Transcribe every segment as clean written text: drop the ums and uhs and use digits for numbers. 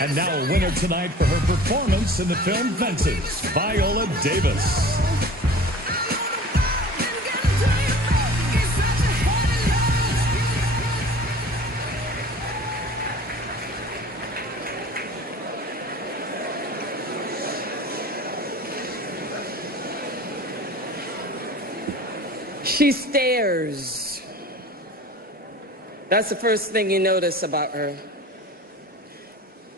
And now a winner tonight for her performance in the film Fences, Viola Davis. She stares. That's the first thing you notice about her.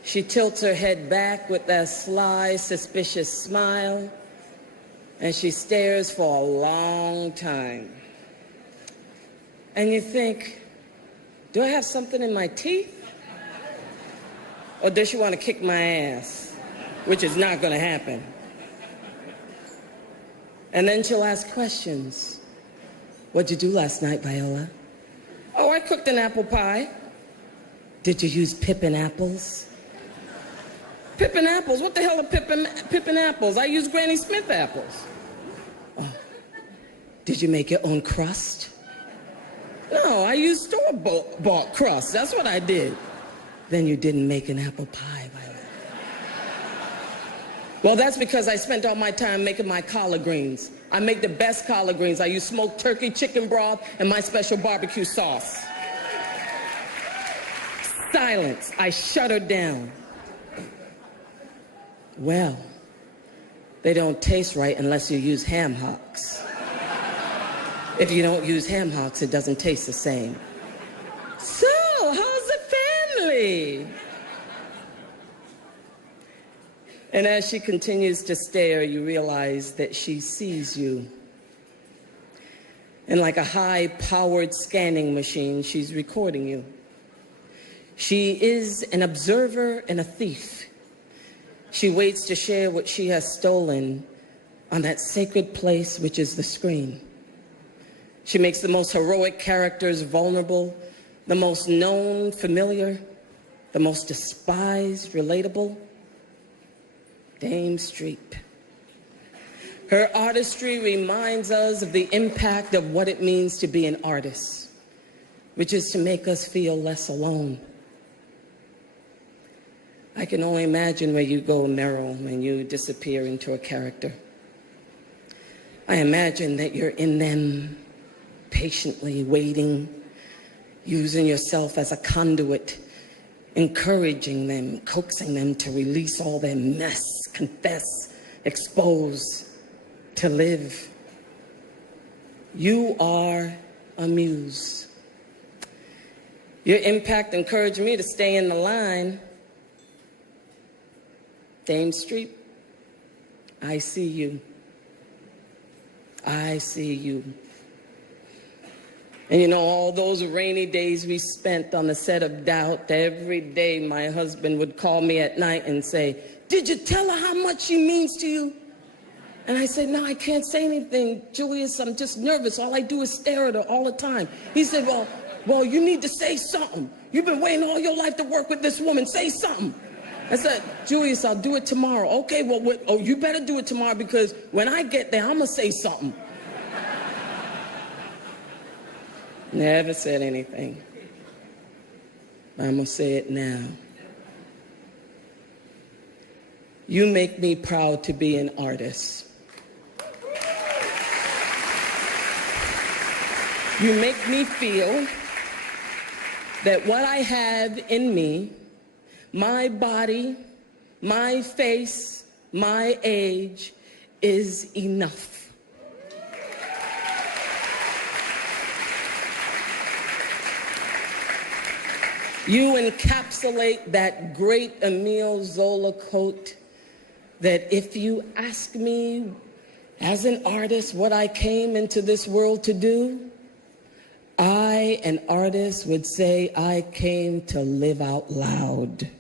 She tilts her head back with that sly, suspicious smile, and she stares for a long time. And you think, do I have something in my teeth? Or does she want to kick my ass? Which is not going to happen. And then she'll ask questions. What'd you do last night, Viola? Oh, I cooked an apple pie. Did you use pippin apples? Pippin apples? What the hell are pippin apples? I use Granny Smith apples. Oh. Did you make your own crust? No, I used store-bought crust. That's what I did. Then you didn't make an apple pie, Viola. Well, that's because I spent all my time making my collard greens. I make the best collard greens. I use smoked turkey, chicken broth, and my special barbecue sauce. Silence. I shut her down. Well, they don't taste right unless you use ham hocks. If you don't use ham hocks, it doesn't taste the same. So, how's the family? And as she continues to stare, you realize that she sees you. And like a high-powered scanning machine, she's recording you. She is an observer and a thief. She waits to share what she has stolen on that sacred place, which is the screen. She makes the most heroic characters vulnerable, the most known familiar, the most despised relatable. Dame Streep. Her artistry reminds us of the impact of what it means to be an artist, which is to make us feel less alone. I can only imagine where you go, Meryl, when you disappear into a character. I imagine that you're in them, patiently waiting, using yourself as a conduit, encouraging them, coaxing them to release all their mess, confess, expose, to live. You are a muse. Your impact encouraged me to stay in the line. Dame Streep, I see you. I see you. And you know, all those rainy days we spent on the set of Doubt, every day my husband would call me at night and say, "Did you tell her how much she means to you?" And I said, "No, I can't say anything, Julius. I'm just nervous. All I do is stare at her all the time." He said, well, you need to say something. You've been waiting all your life to work with this woman. Say something. I said, "Julius, I'll do it tomorrow." "Okay, well, you better do it tomorrow because when I get there, I'm going to say something." Never said anything. I'm going to say it now. You make me proud to be an artist. You make me feel that what I have in me, my body, my face, my age, is enough. You encapsulate that great Emile Zola quote that if you ask me as an artist what I came into this world to do, I, an artist, would say I came to live out loud.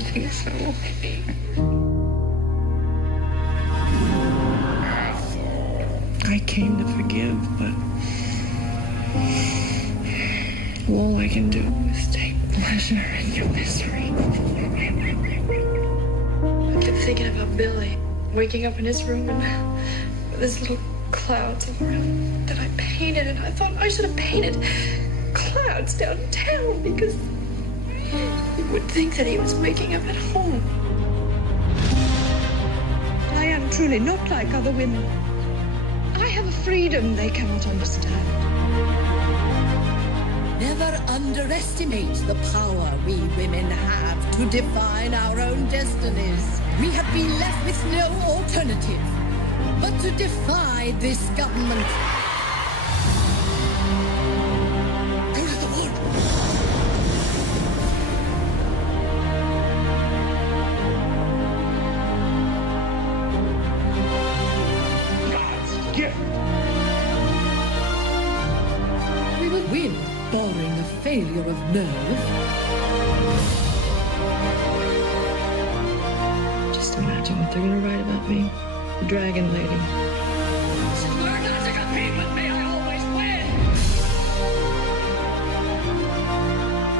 think so. I came to forgive, but all I can do is take pleasure in your misery. I kept thinking about Billy, waking up in his room and with his little clouds around that I painted, and I thought I should have painted clouds downtown because you would think that he was waking up at home. I am truly not like other women. I have a freedom they cannot understand. Never underestimate the power we women have to define our own destinies. We have been left with no alternative but to defy this government. Go to the wood. God's gift. We will win, barring a failure of nerve. Just imagine what they're going to write about me. The Dragon Lady. So learn not to compete with me, I always win!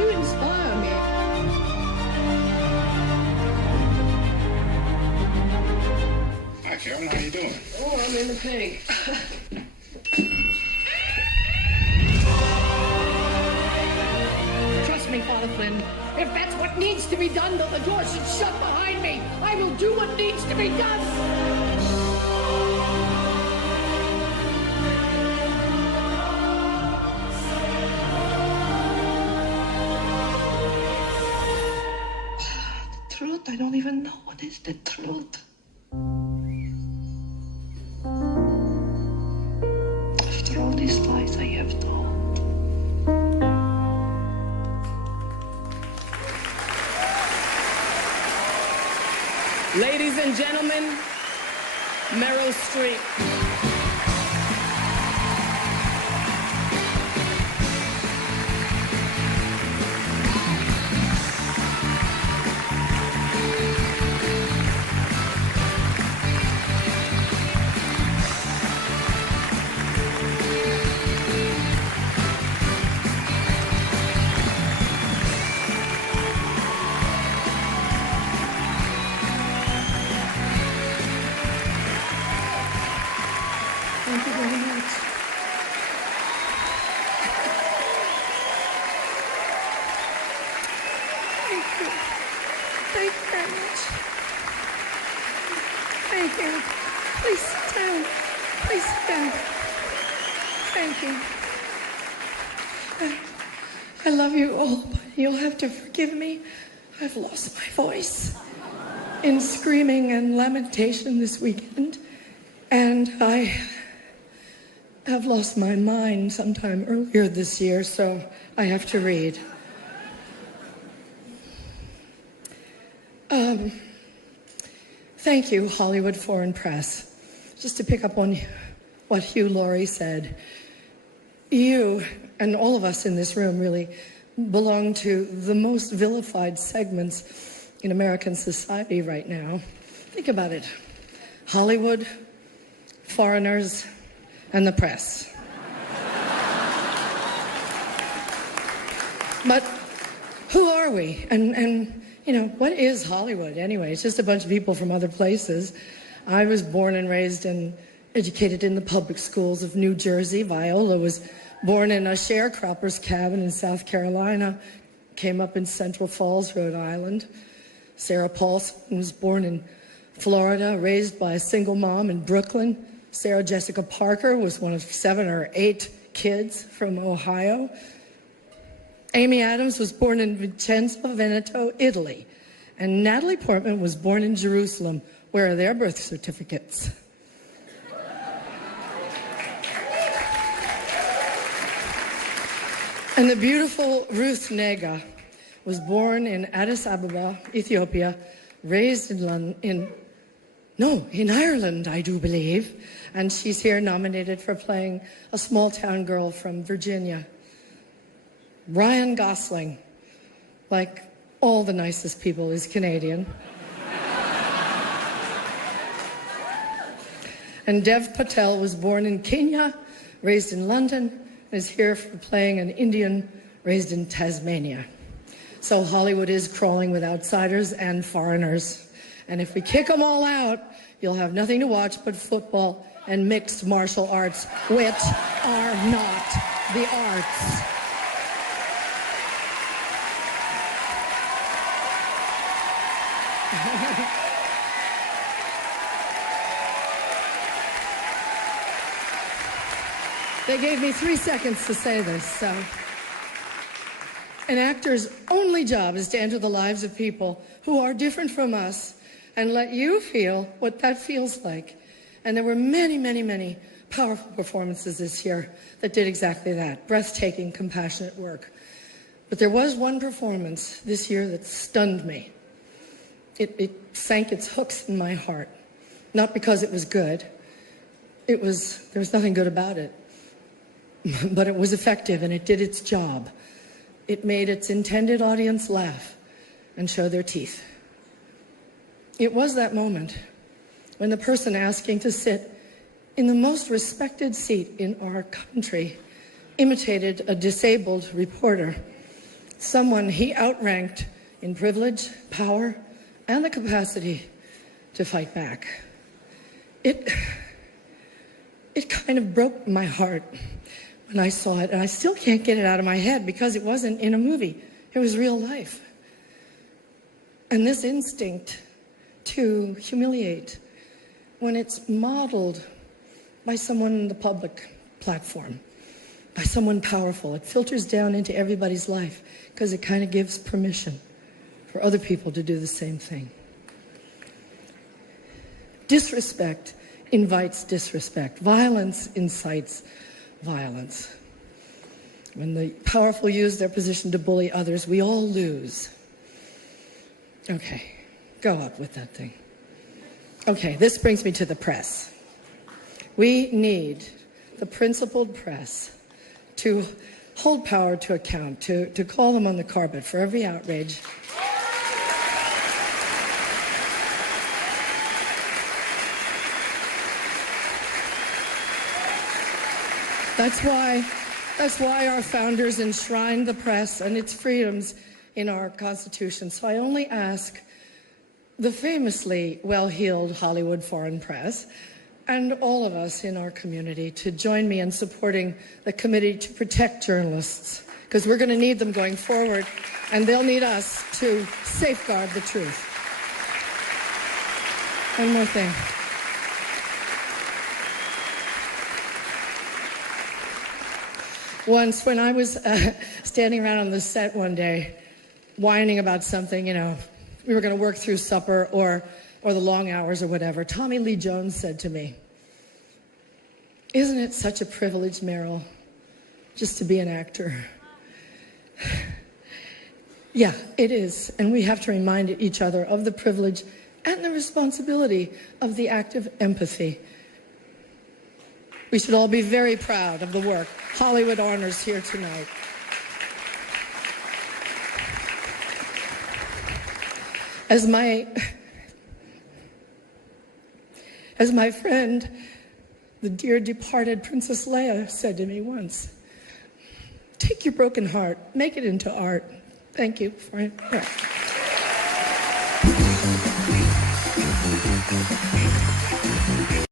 You inspire me. Hi, Carolyn. How you doing? Oh, I'm in the pig. Trust me, Father Flynn. If that's what needs to be done, though the door should shut behind me, I will do what needs to be done. The truth, I don't even know what is the truth. After all these lies I have told. Ladies and gentlemen, Meryl Streep. Thank you very much. Thank you. Thank you very much. Thank you. Please sit down. Please sit down. Thank you. I love you all, but you'll have to forgive me. I've lost my voice in screaming and lamentation this weekend, and I have lost my mind sometime earlier this year, so I have to read. Thank you, Hollywood Foreign Press. Just to pick up on what Hugh Laurie said, you and all of us in this room really belong to the most vilified segments in American society right now. Think about it. Hollywood, foreigners, and the press. But who are we? And you know, what is Hollywood anyway? It's just a bunch of people from other places. I was born and raised and educated in the public schools of New Jersey. Viola was born in a sharecropper's cabin in South Carolina, came up in Central Falls, Rhode Island. Sarah Paulson was born in Florida, raised by a single mom in Brooklyn. Sarah Jessica Parker was one of 7 or 8 kids from Ohio. Amy Adams was born in Vicenza, Veneto, Italy. And Natalie Portman was born in Jerusalem. Where are their birth certificates? And the beautiful Ruth Nega was born in Addis Ababa, Ethiopia, raised in Ireland, I do believe. And she's here nominated for playing a small-town girl from Virginia. Ryan Gosling, like all the nicest people, is Canadian. And Dev Patel was born in Kenya, raised in London, and is here for playing an Indian raised in Tasmania. So Hollywood is crawling with outsiders and foreigners. And if we kick them all out, you'll have nothing to watch but football and mixed martial arts, which are not the arts. They gave me 3 seconds to say this, so. An actor's only job is to enter the lives of people who are different from us and let you feel what that feels like. And there were many, many, many powerful performances this year that did exactly that. Breathtaking, compassionate work. But there was one performance this year that stunned me. It sank its hooks in my heart. Not because it was good. There was nothing good about it. But it was effective and it did its job. It made its intended audience laugh and show their teeth. It was that moment when the person asking to sit in the most respected seat in our country imitated a disabled reporter, someone he outranked in privilege, power, and the capacity to fight back. It kind of broke my heart when I saw it, and I still can't get it out of my head because it wasn't in a movie. It was real life. And this instinct to humiliate, when it's modeled by someone in the public platform, by someone powerful, it filters down into everybody's life because it kind of gives permission for other people to do the same thing. Disrespect invites disrespect. Violence incites violence. When the powerful use their position to bully others, we all lose. Okay, go up with that thing. Okay, this brings me to the press. We need the principled press to hold power to account, to call them on the carpet for every outrage. That's why our founders enshrined the press and its freedoms in our Constitution. So I only ask the famously well-heeled Hollywood foreign press and all of us in our community to join me in supporting the Committee to Protect Journalists, because we're going to need them going forward, and they'll need us to safeguard the truth. One more thing. Once, when I was standing around on the set one day, whining about something, we were going to work through supper or the long hours or whatever, Tommy Lee Jones said to me, "Isn't it such a privilege, Meryl, just to be an actor?" Yeah, it is. And we have to remind each other of the privilege and the responsibility of the act of empathy. We should all be very proud of the work Hollywood honors here tonight. As my friend, the dear departed Princess Leia, said to me once, "Take your broken heart, make it into art." Thank you for it.